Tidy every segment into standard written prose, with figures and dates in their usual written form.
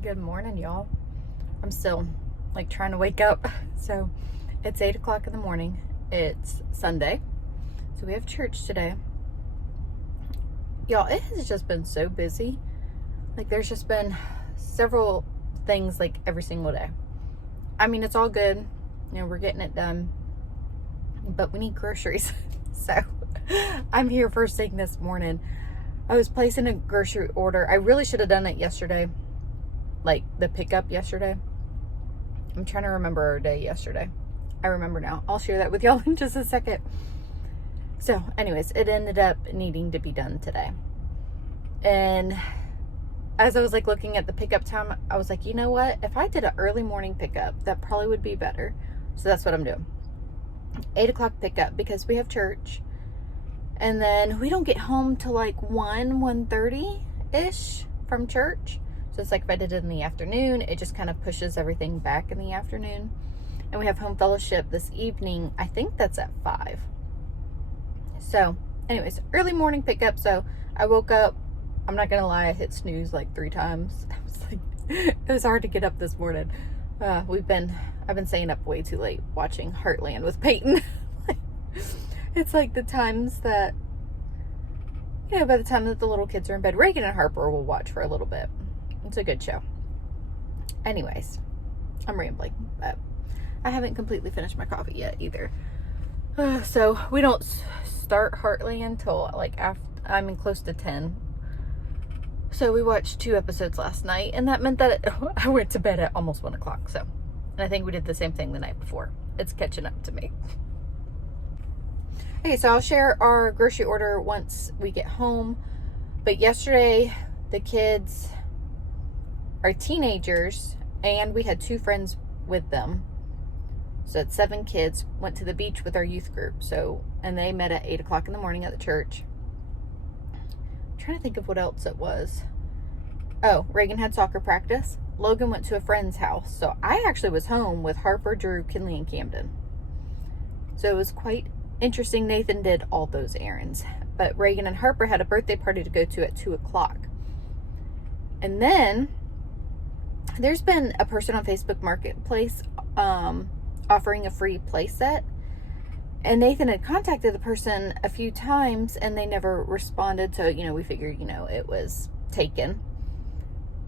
Good morning, y'all. I'm still like trying to wake up. So it's 8 o'clock in the morning. It's Sunday. So we have church today. Y'all, it has just been so busy. Like there's just been several things like every single day. I mean, it's all good. You know, we're getting it done. But we need groceries. So I'm here first thing this morning. I was placing a grocery order. I really should have done it yesterday. Like the pickup yesterday. I'm trying to remember our day yesterday. I remember now. I'll share that with y'all in just a second. So anyways, it ended up needing to be done today. And as I was like looking at the pickup time, I was like, you know what? If I did an early morning pickup, that probably would be better. So that's what I'm doing. 8 o'clock pickup because we have church. And then we don't get home till like 1:30-ish from church. So it's like if I did it in the afternoon, it just kind of pushes everything back in the afternoon. And we have home fellowship this evening. I think that's at 5. So anyways, early morning pickup. So I woke up. I'm not going to lie. I hit snooze like 3 times. I was like, it was hard to get up this morning. I've been staying up way too late watching Heartland with Payton. It's like the times that, you know, by the time that the little kids are in bed, Reagan and Harper will watch for a little bit. It's a good show. Anyways, I'm rambling, but I haven't completely finished my coffee yet either. So we don't start Heartland until like after, I'm in close to 10. So we watched 2 episodes last night, and that meant that I went to bed at almost 1 o'clock. So, and I think we did the same thing the night before. It's catching up to me. Okay, so I'll share our grocery order once we get home. But yesterday, the kids are teenagers, and we had 2 friends with them. So it's 7 kids, went to the beach with our youth group. So, and they met at 8 o'clock in the morning at the church. I'm trying to think of what else it was. Oh, Reagan had soccer practice. Logan went to a friend's house. So I actually was home with Harper, Drew, Kinley, and Camden. So it was quite interesting. Nathan did all those errands. But Reagan and Harper had a birthday party to go to at 2 o'clock. And then there's been a person on Facebook Marketplace offering a free play set. And Nathan had contacted the person a few times and they never responded. So, you know, we figured, you know, it was taken.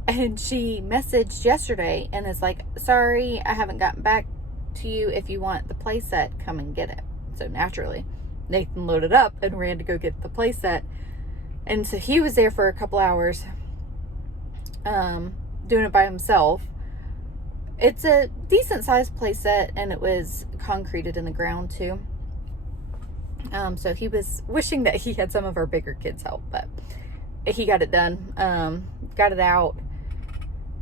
And she messaged yesterday and is like, sorry, I haven't gotten back to you. If you want the play set, come and get it. So naturally, Nathan loaded up and ran to go get the play set. And so he was there for a couple hours doing it by himself. It's a decent sized play set and it was concreted in the ground too. So he was wishing that he had some of our bigger kids help, but he got it done, got it out,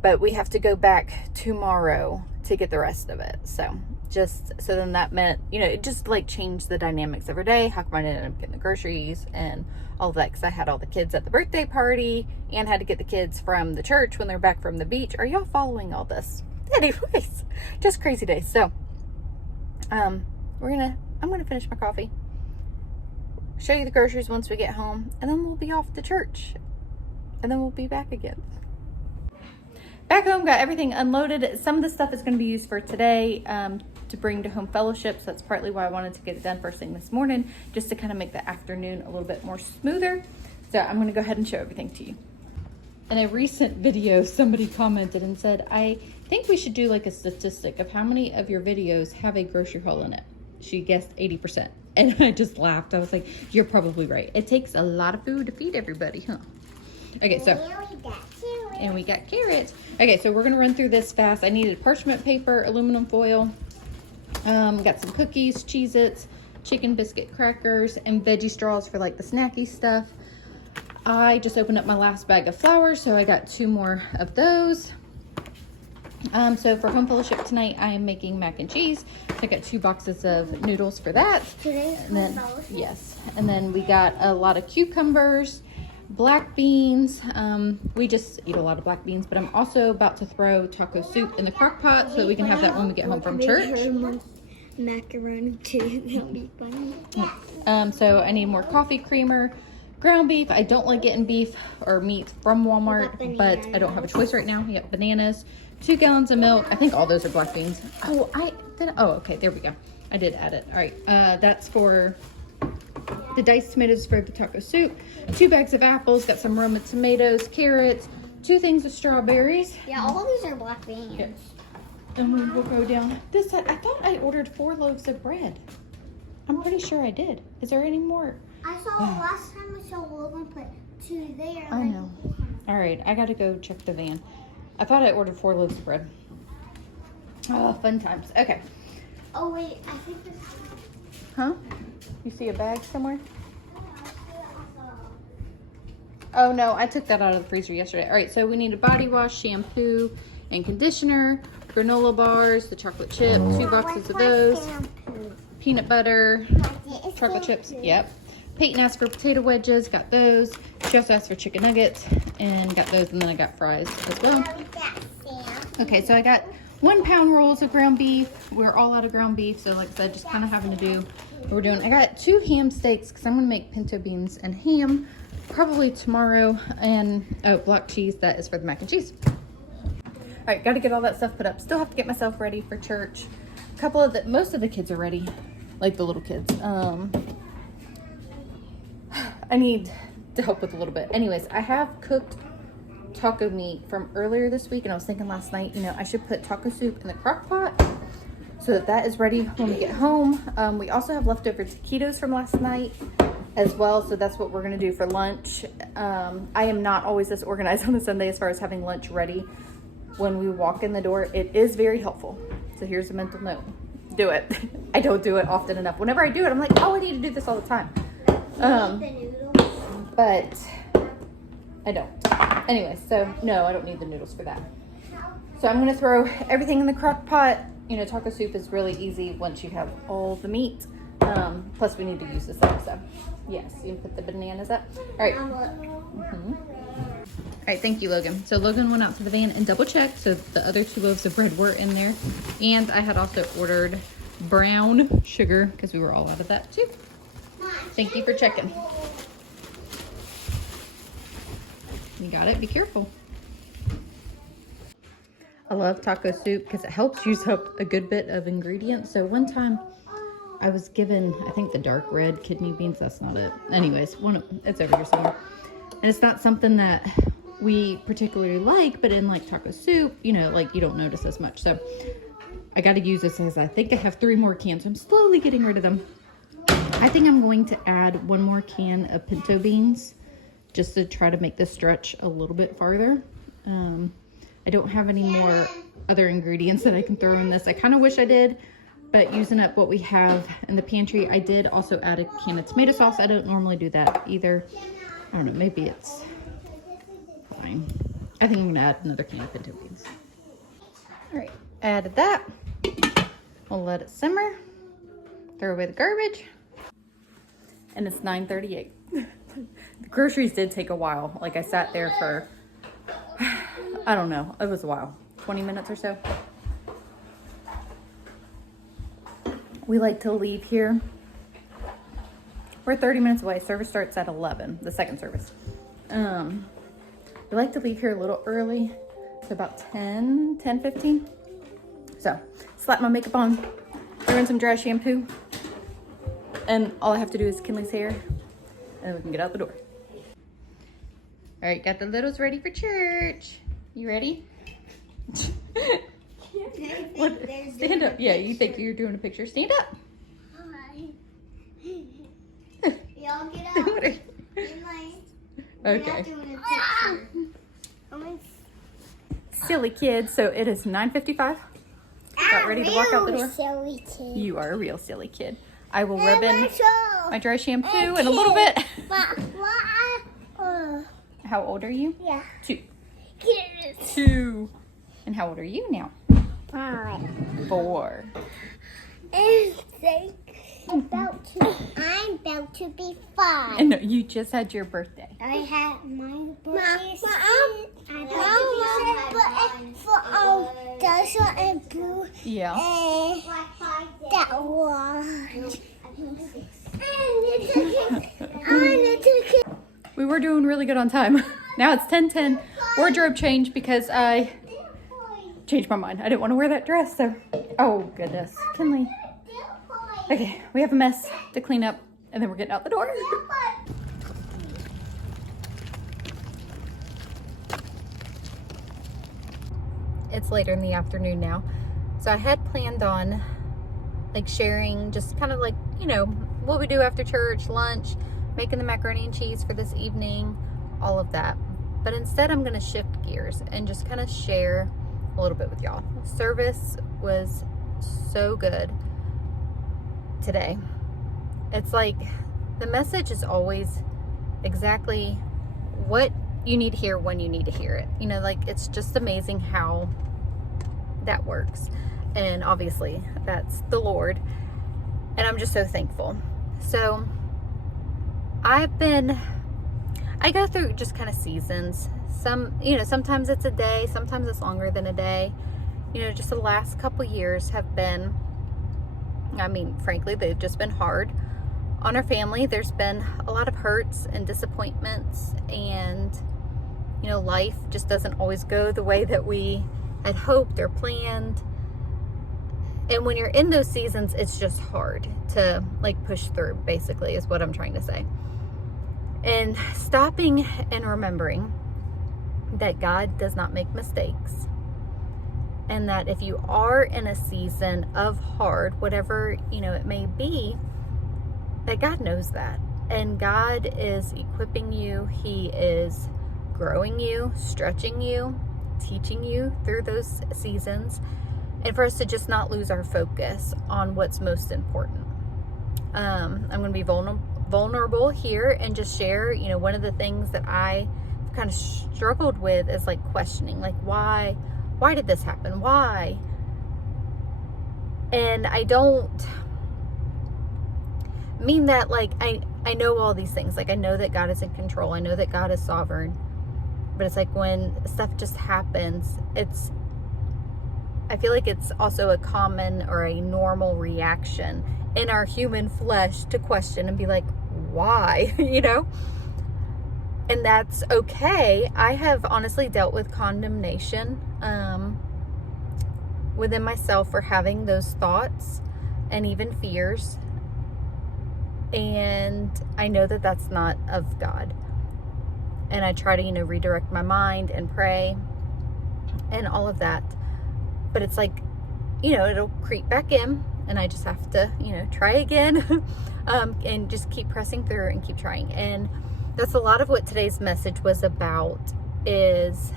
but we have to go back tomorrow to get the rest of it. So then that meant, you know, it just like changed the dynamics of our day. How come I didn't end up getting the groceries and all of that? Because I had all the kids at the birthday party and had to get the kids from the church when they're back from the beach. Are y'all following all this? Anyways, just crazy days. So, I'm gonna finish my coffee, show you the groceries once we get home, and then we'll be off to church, and then we'll be back again. Back home, got everything unloaded. Some of the stuff is going to be used for today to bring to home fellowship. So that's partly why I wanted to get it done first thing this morning, just to kind of make the afternoon a little bit more smoother. So I'm going to go ahead and show everything to you. In a recent video, somebody commented and said, I think we should do like a statistic of how many of your videos have a grocery haul in it. She guessed 80%. And I just laughed. I was like, you're probably right. It takes a lot of food to feed everybody, huh? Okay, so. And we got carrots. Okay, so we're going to run through this fast. I needed parchment paper, aluminum foil. Got some cookies, Cheez-Its, chicken biscuit crackers, and veggie straws for like the snacky stuff. I just opened up my last bag of flour, so I got 2 more of those. So for home fellowship tonight, I am making mac and cheese. I got 2 boxes of noodles for that. And then, yes. And then we got a lot of cucumbers, black beans. We just eat a lot of black beans, but I'm also about to throw taco soup in the crock pot so that we can have that when we get home from church. Macaroni too. That'll be funny. So I need more coffee creamer, ground beef. I don't like getting beef or meat from Walmart, but I don't have a choice right now. Yep, bananas, 2 gallons of milk. I think all those are black beans. Oh, okay, there we go. I did add it. All right, that's for the diced tomatoes for the taco soup. 2 bags of apples, got some Roma tomatoes, carrots, 2 things of strawberries. Yeah, all of these are black beans. Yes. And then we'll go down this side. I thought I ordered 4 loaves of bread. I'm pretty sure I did. Is there any more? I saw last time I saw Logan put 2 there. I know. All right, I gotta go check the van. I thought I ordered 4 loaves of bread. Oh, fun times. Okay. Oh wait, I think this. Huh? You see a bag somewhere? Oh no, I took that out of the freezer yesterday. All right, so we need a body wash, shampoo, and conditioner, granola bars, the chocolate chip, 2 boxes of those, peanut butter, chocolate chips. Yep. Payton asked for potato wedges, got those. She also asked for chicken nuggets and got those, and then I got fries as well. Okay, so I got 1 pound rolls of ground beef. We're all out of ground beef, so like I said, just kind of having to do what we're doing. I got 2 ham steaks because I'm gonna make pinto beans and ham probably tomorrow, and block cheese, that is for the mac and cheese. All right, got to get all that stuff put up. Still have to get myself ready for church. Most of the kids are ready, like the little kids. I need to help with a little bit. Anyways, I have cooked taco meat from earlier this week, and I was thinking last night, you know, I should put taco soup in the crock pot so that is ready when we get home. We also have leftover taquitos from last night as well, so that's what we're gonna do for lunch. I am not always this organized on a Sunday as far as having lunch ready when we walk in the door. It is very helpful. So here's a mental note. Do it. I don't do it often enough. Whenever I do it, I'm like, oh, I need to do this all the time. But I don't. Anyway, so no, I don't need the noodles for that. So I'm gonna throw everything in the crock pot. You know, taco soup is really easy once you have all the meat. Plus we need to use this up, so yes, you can put the bananas up. All right. All right, thank you, Logan. So Logan went out to the van and double checked, so the other 2 loaves of bread were in there. And I had also ordered brown sugar because we were all out of that too. Thank you for checking. You got it, be careful. I love taco soup because it helps use up a good bit of ingredients. So one time I was given, I think, the dark red kidney beans. That's not it. Anyways, it's over here somewhere. And it's not something that we particularly like, but in like taco soup, you know, like you don't notice as much. So I got to use this as I think I have 3 more cans. I'm slowly getting rid of them. I think I'm going to add 1 more can of pinto beans just to try to make this stretch a little bit farther. I don't have any more other ingredients that I can throw in this. I kind of wish I did, but using up what we have in the pantry, I did also add a can of tomato sauce. I don't normally do that either. I don't know, maybe it's fine. I think I'm gonna add another can of pinto beans. All right, added that. We'll let it simmer. Throw away the garbage. And it's 9:38. The groceries did take a while. Like I sat there for, I don't know, it was a while, 20 minutes or so. We like to leave here. We're 30 minutes away. Service starts at 11, the second service. We like to leave here a little early, so about 10:15. So, slap my makeup on, throw in some dry shampoo, and all I have to do is Kinley's hair, and we can get out the door. All right, got the littles ready for church. You ready? What? Stand up. Yeah, you think you're doing a picture. Stand up. Y'all get out. What are you? Okay. Silly kid. So it is 9:55. Got ready to walk out the door. Silly kid. You are a real silly kid. I will rub in my dry shampoo in a little bit. How old are you? Yeah. 2. Kids. 2. And how old are you now? 5. 4. I'm about to be 5. And no, you just had your birthday. I had my birthday. Dasha and Blue. Yeah. That one. We were doing really good on time. Now it's 10:10. Wardrobe change because I changed my mind. I didn't want to wear that dress, so. Oh, goodness. Kinley. Okay, we have a mess to clean up, and then we're getting out the door. It's later in the afternoon now. So I had planned on like sharing just kind of like, you know, what we do after church, lunch, making the macaroni and cheese for this evening, all of that. But instead I'm going to shift gears and just kind of share a little bit with y'all. Service was so good today. It's like the message is always exactly what you need to hear when you need to hear it. You know, like it's just amazing how that works. And obviously that's the Lord. And I'm just so thankful. So I go through just kind of seasons. Sometimes it's a day, sometimes it's longer than a day. You know, just the last couple years have been, I mean, frankly, they've just been hard on our family. There's been a lot of hurts and disappointments, and, you know, life just doesn't always go the way that we had hoped or planned. And when you're in those seasons, it's just hard to like push through, basically, is what I'm trying to say. And stopping and remembering that God does not make mistakes. And that if you are in a season of hard, whatever, you know, it may be, that God knows that. And God is equipping you. He is growing you, stretching you, teaching you through those seasons. And for us to just not lose our focus on what's most important. I'm going to be vulnerable here and just share, you know, one of the things that I kind of struggled with is like questioning, like, why did this happen? Why? And I don't mean that like I know all these things. Like I know that God is in control. I know that God is sovereign. But it's like when stuff just happens, I feel like it's also a common or a normal reaction in our human flesh to question and be like, why? You know? And that's okay. I have honestly dealt with condemnation within myself for having those thoughts and even fears. And I know that that's not of God. And I try to, you know, redirect my mind and pray and all of that. But it's like, you know, it'll creep back in, and I just have to, you know, try again and just keep pressing through and keep trying. And that's a lot of what today's message was about, is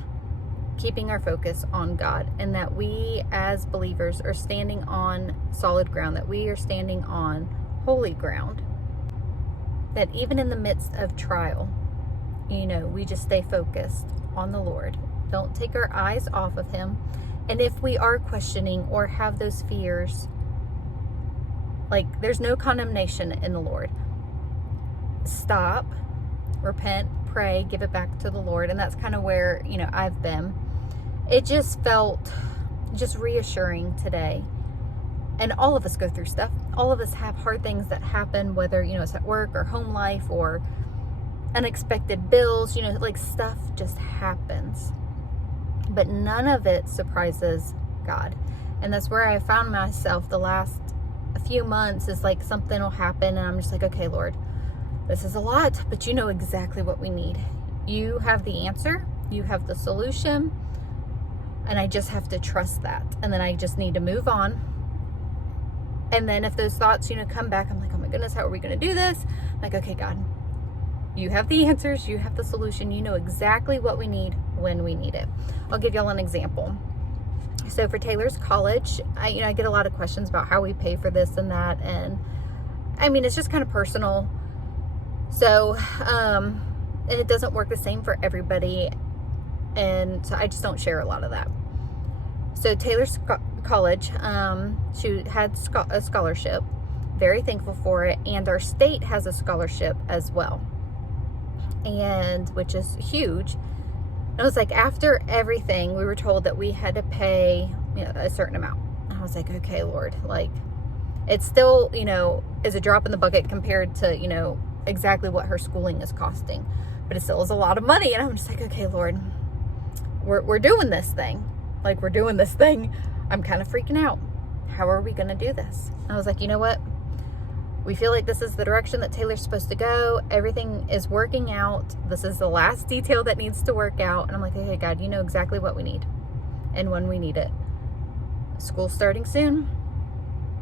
keeping our focus on God, and that we as believers are standing on solid ground, that we are standing on holy ground, that even in the midst of trial, you know, we just stay focused on the Lord. Don't take our eyes off of Him. And if we are questioning or have those fears, like there's no condemnation in the Lord. Stop, repent, pray, give it back to the Lord. And that's kind of where, you know, I've been. It just felt just reassuring today. And all of us go through stuff. All of us have hard things that happen, whether, you know, it's at work or home life or unexpected bills, you know, like stuff just happens. But none of it surprises God. And that's where I found myself the last few months, is like something will happen and I'm just like, okay, Lord, this is a lot, but you know exactly what we need. You have the answer. You have the solution. And I just have to trust that. And then I just need to move on. And then if those thoughts, you know, come back, I'm like, oh my goodness, how are we going to do this? I'm like, okay, God, you have the answers. You have the solution. You know exactly what we need when we need it. I'll give y'all an example. So for Taylor's college, I get a lot of questions about how we pay for this and that. And I mean, it's just kind of personal. So, and it doesn't work the same for everybody. And so I just don't share a lot of that. So Taylor's college, she had a scholarship, very thankful for it. And our state has a scholarship as well. And which is huge. It was like after everything, we were told that we had to pay, you know, a certain amount. And I was like, okay, Lord, like it still, you know, is a drop in the bucket compared to, you know, exactly what her schooling is costing. but it still is a lot of money. And I'm just like, okay, Lord, we're doing this thing. Like, we're doing this thing. I'm kind of freaking out. How are we going to do this? I was like, you know what? We feel like this is the direction that Taylor's supposed to go. Everything is working out. This is the last detail that needs to work out. And I'm like, okay, God, you know exactly what we need and when we need it. School's starting soon.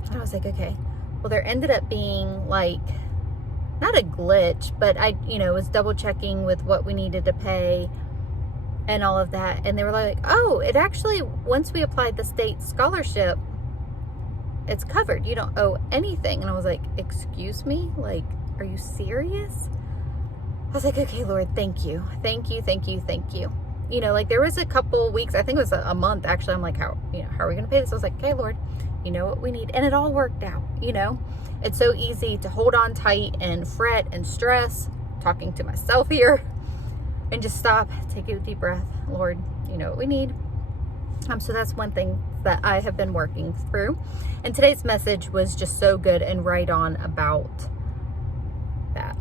And I was like, okay. Well, there ended up being like, not a glitch, but I, was double checking with what we needed to pay and all of that. And they were like, oh, it actually, once we applied the state scholarship, it's covered. You don't owe anything. And I was like, excuse me? Like, are you serious? I was like, okay, Lord, thank you. Thank you, thank you, thank you. Like there was a couple weeks, I think it was a month actually. I'm like, how are we going to pay this? I was like, okay, Lord, you know what we need. And it all worked out, It's so easy to hold on tight and fret and stress, talking to myself here, and just stop, take a deep breath. Lord, you know what we need. So that's one thing that I have been working through. And today's message was just so good and right on about that.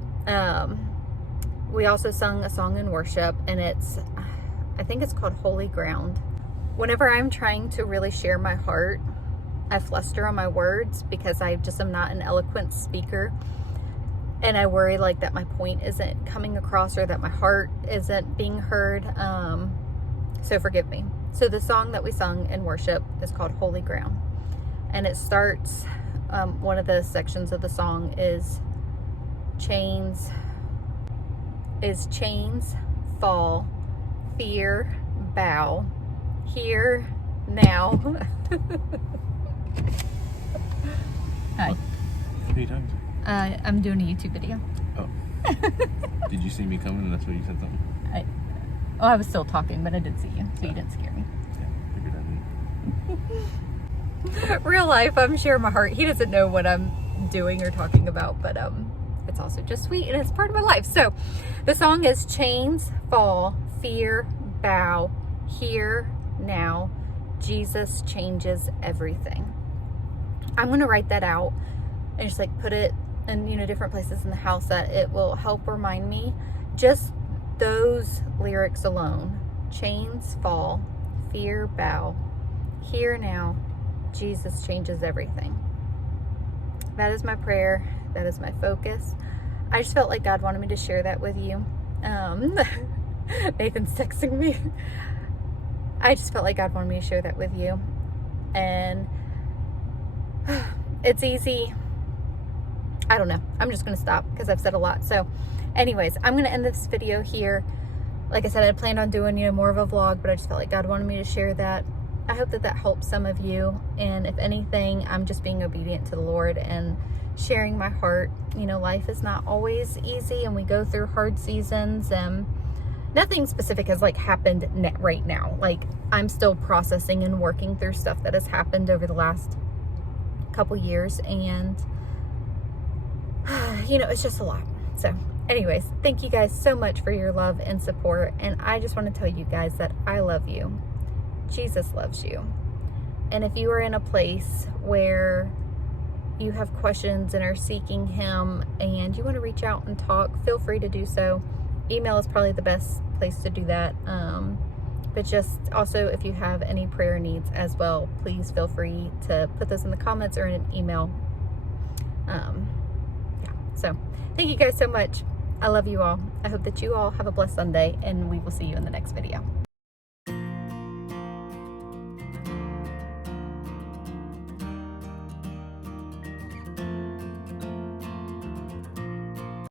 We also sung a song in worship, and I think it's called Holy Ground. Whenever I'm trying to really share my heart, I fluster on my words because I just am not an eloquent speaker. And I worry like that my point isn't coming across or that my heart isn't being heard. So forgive me. So the song that we sung in worship is called Holy Ground. And it starts, one of the sections of the song is chains fall, fear bow, here now. Hi. What are you talking to? I'm doing a YouTube video. Oh. Did you see me coming and that's why you said something? I was still talking, but I did see you, so you didn't scare me. Yeah, figured I didn't. Real life, I'm sharing my heart. He doesn't know what I'm doing or talking about, but it's also just sweet and it's part of my life. So the song is chains fall, fear bow, here now, Jesus changes everything. I'm going to write that out and just like put it in, different places in the house that it will help remind me. Just those lyrics alone. Chains fall, fear bow, here now, Jesus changes everything. That is my prayer. That is my focus. I just felt like God wanted me to share that with you. Nathan's texting me. I just felt like God wanted me to share that with you. And it's easy. I don't know. I'm just going to stop because I've said a lot. So anyways, I'm going to end this video here. Like I said, I planned on doing, more of a vlog, but I just felt like God wanted me to share that. I hope that helps some of you. And if anything, I'm just being obedient to the Lord and sharing my heart. Life is not always easy and we go through hard seasons, and nothing specific has happened right now. I'm still processing and working through stuff that has happened over the last couple years, and it's just a lot. So anyways, thank you guys so much for your love and support, and I just want to tell you guys that I love you. Jesus loves you. And if you are in a place where you have questions and are seeking him and you want to reach out and talk, feel free to do so. Email is probably the best place to do that. But just also, if you have any prayer needs as well, please feel free to put those in the comments or in an email. So thank you guys so much. I love you all. I hope that you all have a blessed Sunday, and we will see you in the next video.